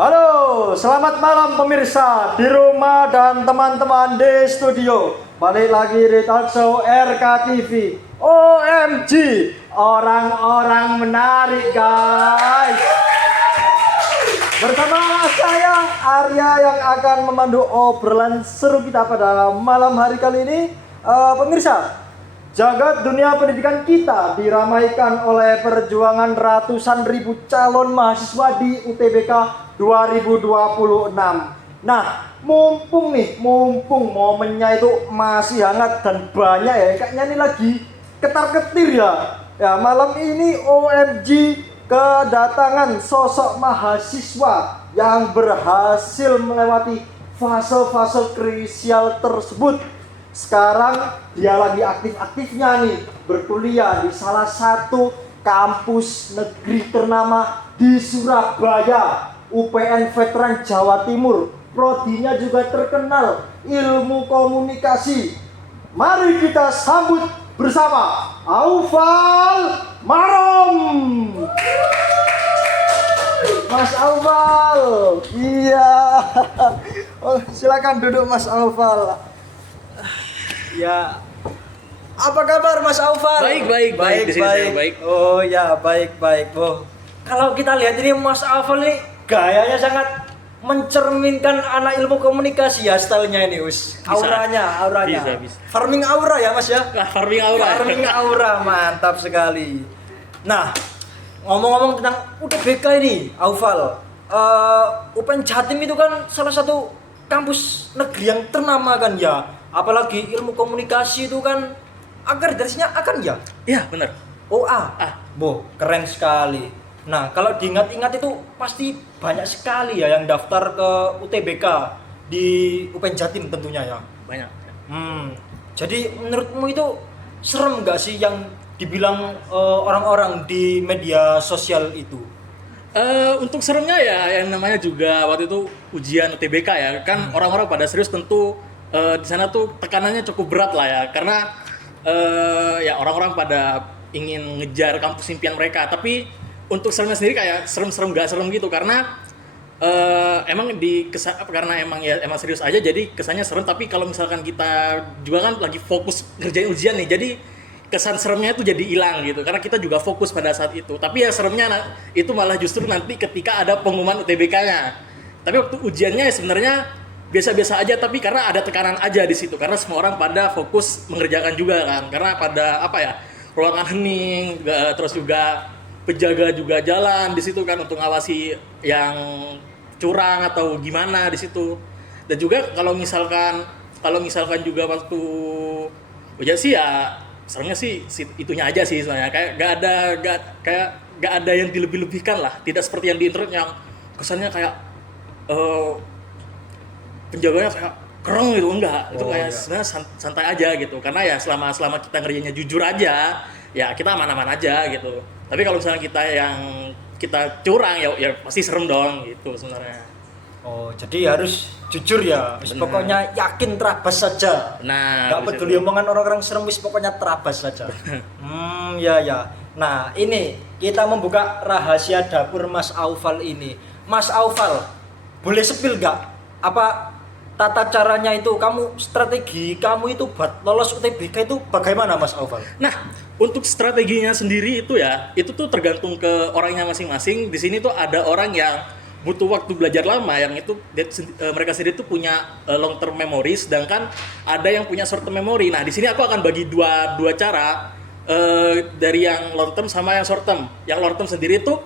Halo, selamat malam pemirsa di rumah dan teman-teman di studio. Balik lagi di talk show RKTV. OMG, orang-orang menarik guys. Bersama saya Arya yang akan memandu obrolan seru kita pada malam hari kali ini. Pemirsa, jagat dunia pendidikan kita diramaikan oleh perjuangan ratusan ribu calon mahasiswa di UTBK 2026. Nah, mumpung momennya itu masih hangat dan banyak ya, kayaknya ini lagi ketar-ketir ya. Ya, malam ini OMG kedatangan sosok mahasiswa yang berhasil melewati fase-fase krusial tersebut. Sekarang dia lagi aktif-aktifnya nih berkuliah di salah satu kampus negeri ternama di Surabaya, UPN Veteran Jawa Timur. Prodinya juga terkenal, ilmu komunikasi. Mari kita sambut bersama Aufal Marom. Mas Aufal. Iya. Oh, silakan duduk Mas Aufal. Ya. Apa kabar Mas Aufal? Baik. Di sini saya baik. Oh ya, baik. Oh. Kalau kita lihat ini Mas Aufal ini gayanya sangat mencerminkan anak ilmu komunikasi ya, stylenya ini Us. Auranya. Bisa. Farming aura ya Mas ya? Farming aura. Farming aura, mantap sekali. Nah, ngomong-ngomong tentang UTBK ini, Aufal, UPN Jatim itu kan salah satu kampus negeri yang ternama kan ya. Apalagi ilmu komunikasi itu kan akreditasinya akan ya? Iya, benar. OA. Keren sekali. Nah, kalau diingat-ingat itu pasti banyak sekali ya yang daftar ke UTBK di UPN Jatim tentunya ya. Banyak. Jadi menurutmu itu serem nggak sih yang dibilang orang-orang di media sosial itu? Untuk seremnya ya, yang namanya juga waktu itu ujian UTBK ya, kan orang-orang pada serius tentu di sana tuh tekanannya cukup berat lah ya, karena ya orang-orang pada ingin ngejar kampus impian mereka. Tapi untuk seremnya sendiri kayak serem-serem gak serem gitu, karena emang karena emang serius aja jadi kesannya serem. Tapi kalau misalkan kita juga kan lagi fokus ngerjain ujian nih, jadi kesan seremnya itu jadi hilang gitu, karena kita juga fokus pada saat itu. Tapi ya seremnya itu malah justru nanti ketika ada pengumuman UTBK-nya. Tapi waktu ujiannya ya sebenarnya biasa-biasa aja, tapi karena ada tekanan aja di situ, karena semua orang pada fokus mengerjakan juga kan, karena pada ruangan hening, terus juga penjaga juga jalan di situ kan untuk ngawasi yang curang atau gimana di situ. Dan juga kalau misalkan juga waktu ujian sih ya seremnya sih itunya aja sih sebenarnya, kayak gak ada yang dilebih-lebihkan lah, tidak seperti yang di internet yang kesannya kayak penjaganya kayak keren gitu, enggak. Itu kayak sebenarnya santai aja gitu, karena ya selama kita ngerjainnya jujur aja ya kita aman-aman aja gitu. Tapi kalau misalnya kita curang ya pasti serem dong gitu sebenarnya. Oh, jadi harus jujur ya. Pokoknya yakin, terabas saja. Nah, nggak peduli omongan orang-orang serem, pokoknya terabas saja. Ya. Nah, ini kita membuka rahasia dapur Mas Aufal ini. Mas Aufal, boleh spill nggak apa tata caranya itu, strategi kamu itu buat lolos UTBK itu bagaimana Mas Aufal? Nah, untuk strateginya sendiri itu tuh tergantung ke orangnya masing-masing. Di sini tuh ada orang yang butuh waktu belajar lama, yang itu mereka sendiri tuh punya long term memory, sedangkan ada yang punya short term memory. Nah, di sini aku akan bagi dua cara dari yang long term sama yang short term. Yang long term sendiri tuh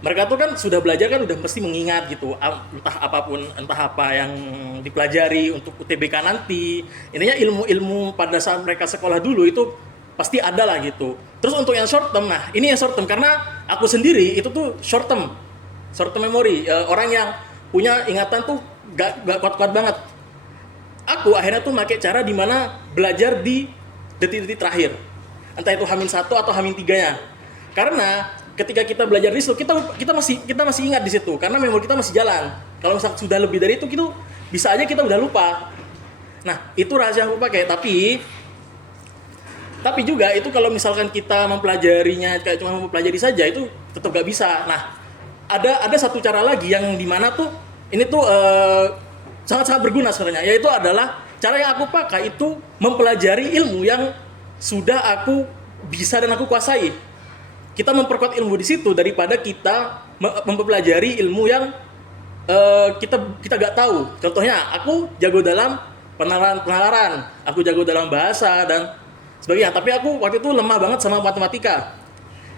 mereka tuh kan sudah belajar kan, udah mesti mengingat gitu, entah apa yang dipelajari untuk UTBK nanti. Intinya ilmu-ilmu pada saat mereka sekolah dulu itu pasti ada lah gitu. Terus untuk yang short term, nah ini yang short term, karena aku sendiri itu tuh short term memory, orang yang punya ingatan tuh gak kuat-kuat banget. Aku akhirnya tuh pakai cara dimana belajar di detik-detik terakhir, entah itu H-1 atau H-3-nya. Karena ketika kita belajar di situ, kita masih ingat di situ, karena memori kita masih jalan. Kalau misalnya sudah lebih dari itu, bisa aja kita udah lupa. Nah, itu rahasia yang aku pakai. Tapi juga itu kalau misalkan kita mempelajarinya kayak cuma mempelajari saja, itu tetap gak bisa. Nah, ada satu cara lagi yang dimana tuh ini tuh sangat-sangat berguna sebenarnya, yaitu adalah cara yang aku pakai itu mempelajari ilmu yang sudah aku bisa dan aku kuasai. Kita memperkuat ilmu di situ daripada kita mempelajari ilmu yang kita gak tahu. Contohnya aku jago dalam penalaran, aku jago dalam bahasa dan sebagainya, tapi aku waktu itu lemah banget sama matematika.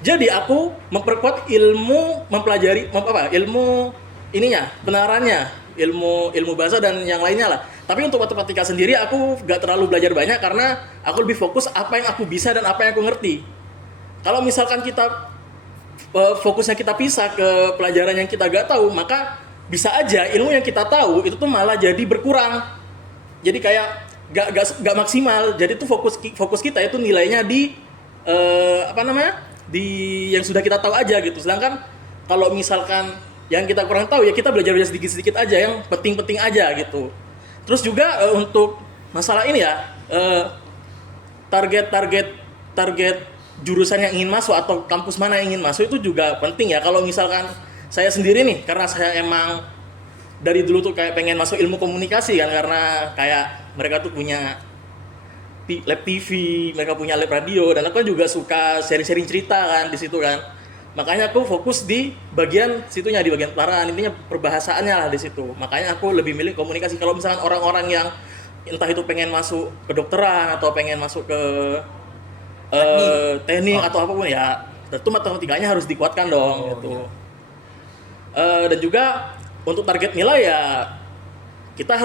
Jadi aku memperkuat ilmu mempelajari ilmu ininya, penalarannya, ilmu bahasa dan yang lainnya lah. Tapi untuk matematika sendiri aku gak terlalu belajar banyak karena aku lebih fokus apa yang aku bisa dan apa yang aku ngerti. Kalau misalkan kita fokusnya kita pisah ke pelajaran yang kita gak tahu, maka bisa aja ilmu yang kita tahu itu tuh malah jadi berkurang. Jadi kayak gak maksimal. Jadi tuh fokus kita itu nilainya di di yang sudah kita tahu aja gitu. Sedangkan kalau misalkan yang kita kurang tahu ya kita belajar sedikit-sedikit aja, yang penting-penting aja gitu. Terus juga untuk masalah ini ya, target jurusan yang ingin masuk atau kampus mana yang ingin masuk itu juga penting ya. Kalau misalkan saya sendiri nih, karena saya emang dari dulu tuh kayak pengen masuk ilmu komunikasi kan, karena kayak mereka tuh punya lab TV, mereka punya lab radio, dan aku juga suka sharing-sharing cerita kan di situ kan. Makanya aku fokus di bagian situnya, di bagian penalaran, intinya perbahasaannya lah di situ. Makanya aku lebih milih komunikasi. Kalau misalkan orang-orang yang entah itu pengen masuk kedokteran atau pengen masuk ke teknik atau apapun ya, tentu matematikanya harus dikuatkan dong gitu. Dan juga untuk target nilai ya kita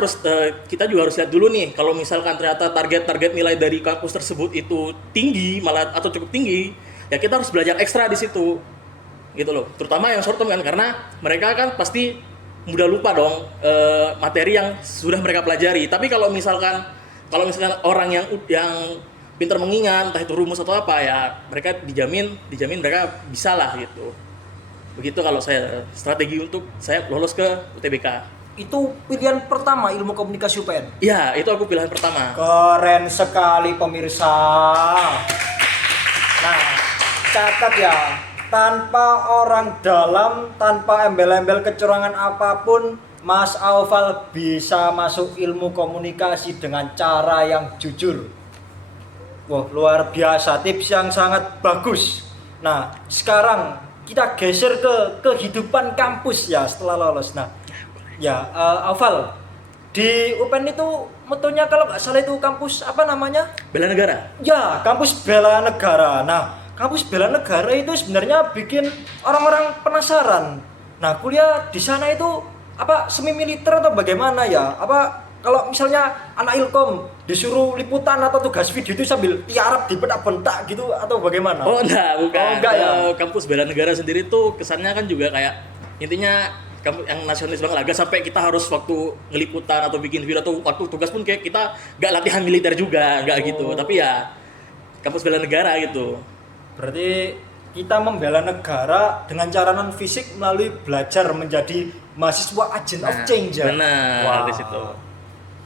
juga harus lihat dulu nih, kalau misalkan ternyata target nilai dari kampus tersebut itu tinggi malah atau cukup tinggi, ya kita harus belajar ekstra di situ gitu loh, terutama yang short term kan, karena mereka kan pasti mudah lupa dong materi yang sudah mereka pelajari. Tapi kalau misalkan orang yang pintar mengingat entah itu rumus atau apa ya, mereka dijamin mereka bisa lah gitu. Begitu kalau saya strategi untuk saya lolos ke UTBK. Itu pilihan pertama ilmu komunikasi UPN? Ya, itu aku pilihan pertama. Keren sekali pemirsa. Nah, catat ya, tanpa orang dalam, tanpa embel-embel kecurangan apapun, Mas Aufal bisa masuk ilmu komunikasi dengan cara yang jujur. Wah, luar biasa, tips yang sangat bagus. Nah, sekarang kita geser ke kehidupan kampus ya setelah lolos. Nah, ya, Aufal, di UPN itu motonya kalau nggak salah itu kampus apa namanya? Bela Negara. Ya, kampus Bela Negara. Nah, kampus Bela Negara itu sebenarnya bikin orang-orang penasaran. Nah, kuliah di sana itu apa semi militer atau bagaimana ya? Apa kalau misalnya anak Ilkom disuruh liputan atau tugas video itu sambil tiarap dibentak-bentak gitu atau bagaimana? Oh enggak, bukan. Oh, enggak ya. Kampus Bela Negara sendiri tuh kesannya kan juga kayak intinya kampus yang nasionalis banget lah. Gak sampai kita harus waktu ngeliputan atau bikin video atau waktu tugas pun kayak kita gak latihan militer juga, gak gitu. Tapi ya kampus Bela Negara gitu. Berarti kita membela negara dengan cara non fisik melalui belajar menjadi mahasiswa agent of change ya. Benar, di situ.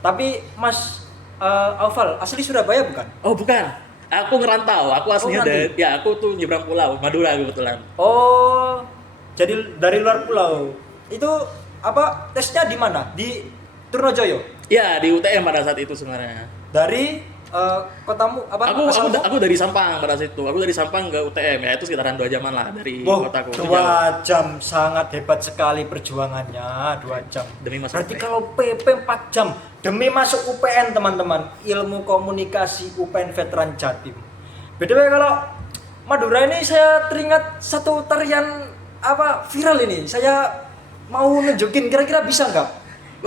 Tapi Mas Aufal asli Surabaya bukan? Oh bukan, aku ngerantau. Aku aslinya aku tuh nyebrang pulau, Madura kebetulan. Oh, jadi dari luar pulau. Itu apa tesnya di mana? Di Trunojoyo? Ya, di UTM pada saat itu sebenarnya. Dari kotamu apa? Aku dari Sampang pada saat itu. Aku dari Sampang ke UTM ya, itu sekitaran 2 jaman lah dari kotaku. 2 jam, sangat hebat sekali perjuangannya. 2 jam demi masuk. Berarti kalau PP 4 jam demi masuk UPN teman-teman. Ilmu komunikasi UPN Veteran Jatim. BTW kalau Madura ini saya teringat satu tarian apa viral ini. Saya mau nunjukin, kira-kira bisa nggak?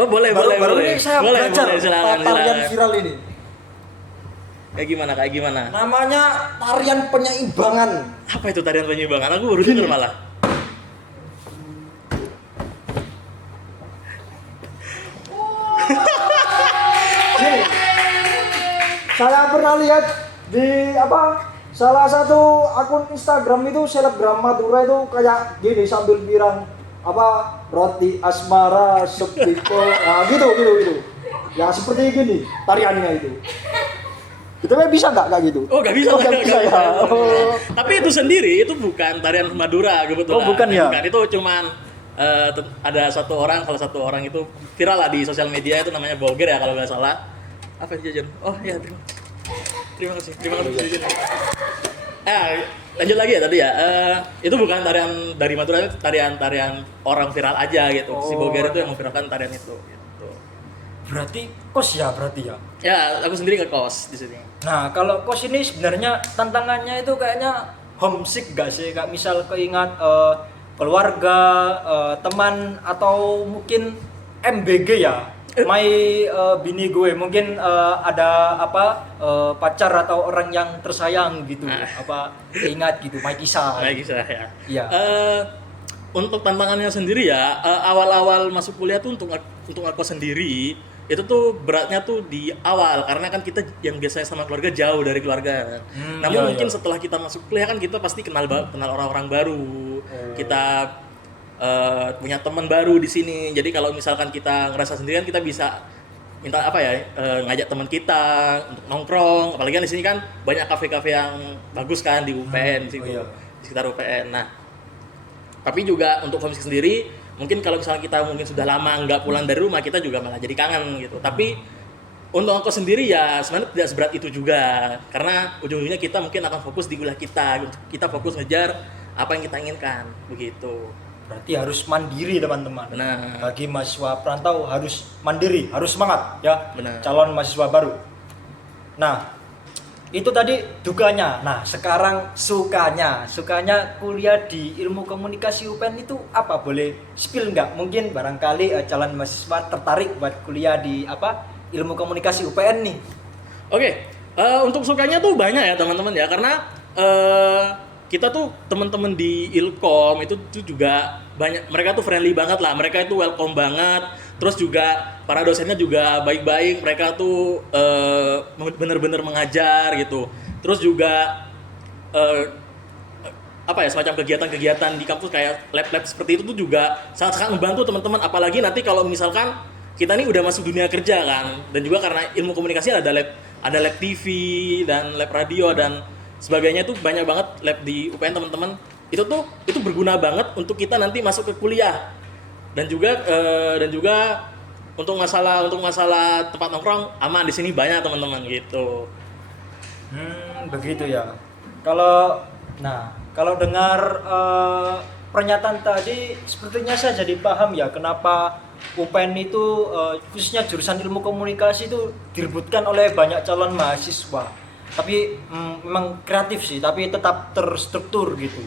Oh, boleh. Baru ini saya belajar silakan. tarian viral ini. Kayak gimana? Namanya tarian penyeimbangan. Apa itu tarian penyeimbangan? Aku baru dengar malah. Gini, saya pernah lihat di salah satu akun Instagram itu, selebgram Madura itu kayak gini sambil bilang roti asmara sepiko, nah gitu. Ya seperti gini tariannya itu. Itu bisa nggak kayak gitu? Oh, nggak bisa, Oh, nggak bisa ya. Oh. Tapi itu sendiri itu bukan tarian Madura kebetulan. Oh, bukan ya? Bukan, itu cuman ada salah satu orang itu viral lah di sosial media, itu namanya Boger ya kalau nggak salah. Apa sih Jajan? Oh iya, terima kasih Jajan. Lanjut lagi ya tadi ya. Itu bukan tarian dari Madura, itu tarian orang viral aja gitu. Si Boger itu yang memviralkan tarian itu. Gitu. Berarti kos ya berarti ya. Ya, aku sendiri ngekos di sini. Nah, kalau kos ini sebenarnya tantangannya itu kayaknya homesick gak sih? Kayak misal keingat keluarga, teman atau mungkin MBG ya. Bini gue mungkin ada pacar atau orang yang tersayang gitu. Ingat gitu, kisah. Kisah ya. Iya. Untuk tantangannya sendiri ya, awal-awal masuk kuliah tuh untuk aku sendiri itu tuh beratnya tuh di awal karena kan kita yang biasanya sama keluarga jauh dari keluarga. Namun mungkin setelah kita masuk kuliah kan kita pasti kenal orang-orang baru. Kita punya teman baru di sini. Jadi kalau misalkan kita ngerasa sendirian, kita bisa minta ngajak teman kita untuk nongkrong. Apalagi kan di sini kan banyak kafe-kafe yang bagus kan di UPN di sekitar UPN. Nah, tapi juga untuk homesick sendiri, mungkin kalau misalnya kita mungkin sudah lama nggak pulang dari rumah, kita juga malah jadi kangen gitu. Tapi untuk aku sendiri ya sebenarnya tidak seberat itu juga, karena ujung-ujungnya kita mungkin akan fokus di kuliah kita fokus ngejar apa yang kita inginkan begitu. Berarti harus mandiri teman-teman. Benar. Bagi mahasiswa perantau harus mandiri, harus semangat ya. Benar. Calon mahasiswa baru. Nah, itu tadi dukanya. Nah, sekarang sukanya. Sukanya kuliah di Ilmu Komunikasi UPN itu apa? Boleh spill nggak? Mungkin barangkali calon mahasiswa tertarik buat kuliah di Ilmu Komunikasi UPN nih. Oke, untuk sukanya tuh banyak ya teman-teman ya, karena kita tuh teman-teman di Ilkom itu tuh juga banyak, mereka tuh friendly banget lah, mereka itu welcome banget, terus juga para dosennya juga baik-baik, mereka tuh bener-bener mengajar gitu, terus juga semacam kegiatan-kegiatan di kampus kayak lab-lab seperti itu tuh juga sangat-sangat membantu teman-teman, apalagi nanti kalau misalkan kita nih udah masuk dunia kerja kan, dan juga karena ilmu komunikasi ada lab TV dan lab radio dan sebagainya, tuh banyak banget lab di UPN teman-teman. Itu berguna banget untuk kita nanti masuk ke kuliah. Dan juga untuk masalah tempat nongkrong aman di sini banyak teman-teman gitu. Begitu ya. Kalau dengar pernyataan tadi, sepertinya saya jadi paham ya kenapa UPN itu khususnya jurusan ilmu komunikasi itu direbutkan oleh banyak calon mahasiswa. Tapi memang kreatif sih, tapi tetap terstruktur gitu.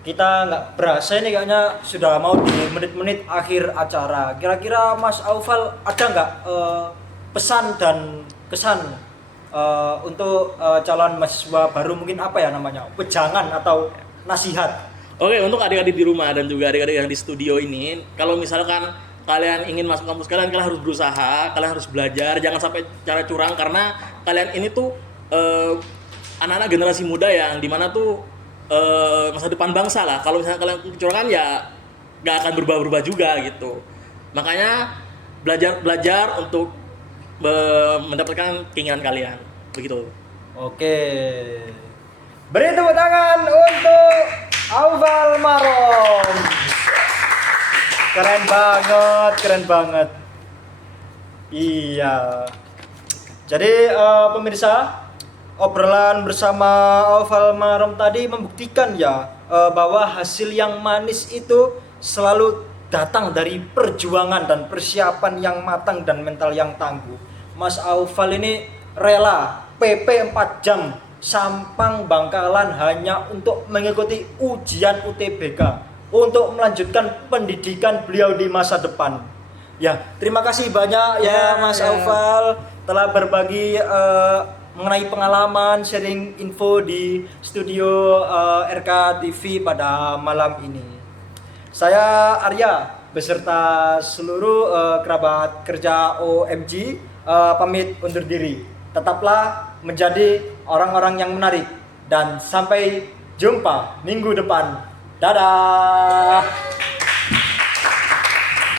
Kita nggak berasa ini kayaknya sudah mau di menit-menit akhir acara. Kira-kira Mas Aufal ada nggak pesan dan kesan untuk calon mahasiswa baru, mungkin wejangan atau nasihat? Oke, untuk adik-adik di rumah dan juga adik-adik yang di studio ini, kalau misalkan kalian ingin masuk kampus, kalian harus berusaha, kalian harus belajar, jangan sampai cara curang, karena kalian ini tuh anak-anak generasi muda yang dimana tuh masa depan bangsa lah. Kalau misalnya kalian kecurangan ya nggak akan berubah-ubah juga gitu. Makanya belajar untuk mendapatkan keinginan kalian, begitu. Oke, beri tepuk tangan untuk Aufal Marom. Keren banget. Iya. Jadi pemirsa, obrolan bersama Aufal Marom tadi membuktikan ya bahwa hasil yang manis itu selalu datang dari perjuangan dan persiapan yang matang dan mental yang tangguh. Mas Aufal ini rela PP 4 jam Sampang Bangkalan hanya untuk mengikuti ujian UTBK, untuk melanjutkan pendidikan beliau di masa depan. Ya, terima kasih banyak ya Mas Aufal telah berbagi mengenai pengalaman, sharing info di studio RK TV pada malam ini. Saya Arya beserta seluruh kerabat kerja OMG pamit undur diri. Tetaplah menjadi orang-orang yang menarik dan sampai jumpa minggu depan. Dadah.